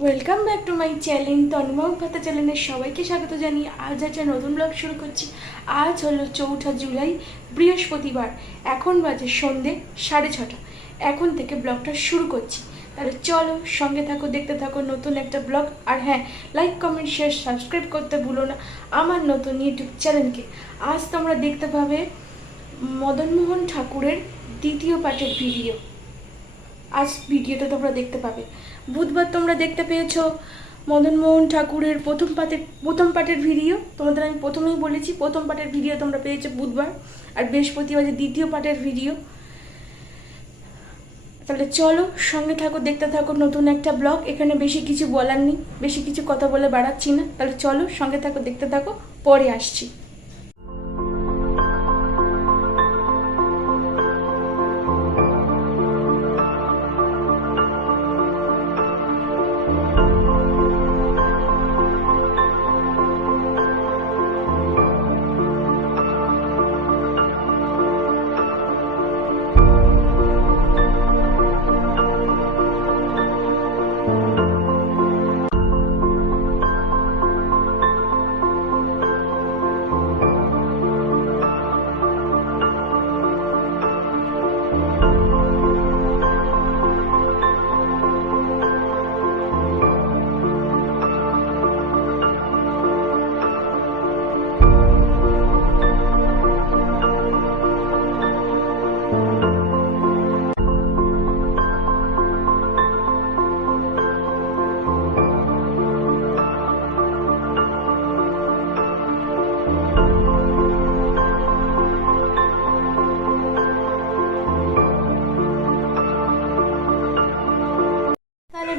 Welcome back to my channel Tanmoy ভাতা চ্যানেলের সবাইকে স্বাগত জানিয়ে আজ একটা নতুন ব্লগ শুরু করছি আজ হলো চৌঠা জুলাই বৃহস্পতিবার এখন বাজে সন্ধে সাড়ে ছটা এখন থেকে ব্লগটা শুরু করছি তাহলে চলো সঙ্গে থাকো দেখতে থাকো নতুন একটা ব্লগ আর হ্যাঁ লাইক কমেন্ট শেয়ার সাবস্ক্রাইব করতে ভুলো না আমার নতুন ইউটিউব চ্যানেলকে আজ তোমরা দেখতে পাবে মদনমোহন ঠাকুরের দ্বিতীয় পার্টের ভিডিও আজ ভিডিওটা তোমরা দেখতে পাবে। বুধবার তোমরা দেখতে পেয়েছ মদনমোহন ঠাকুরের প্রথম পাটের প্রথম পাটের ভিডিও। তোমাদের আমি প্রথমেই বলেছি, প্রথম পাটের ভিডিও তোমরা পেয়েছ বুধবার আর বৃহস্পতিবার দ্বিতীয় পাটের ভিডিও। তাহলে চলো সঙ্গে থাকো, দেখতে থাকো নতুন একটা ব্লগ। এখানে বেশি কিছু বলার নেই, বেশি কিছু কথা বলে বাড়াচ্ছি না। তাহলে চলো সঙ্গে থাকো, দেখতে থাকো, পরে আসছি।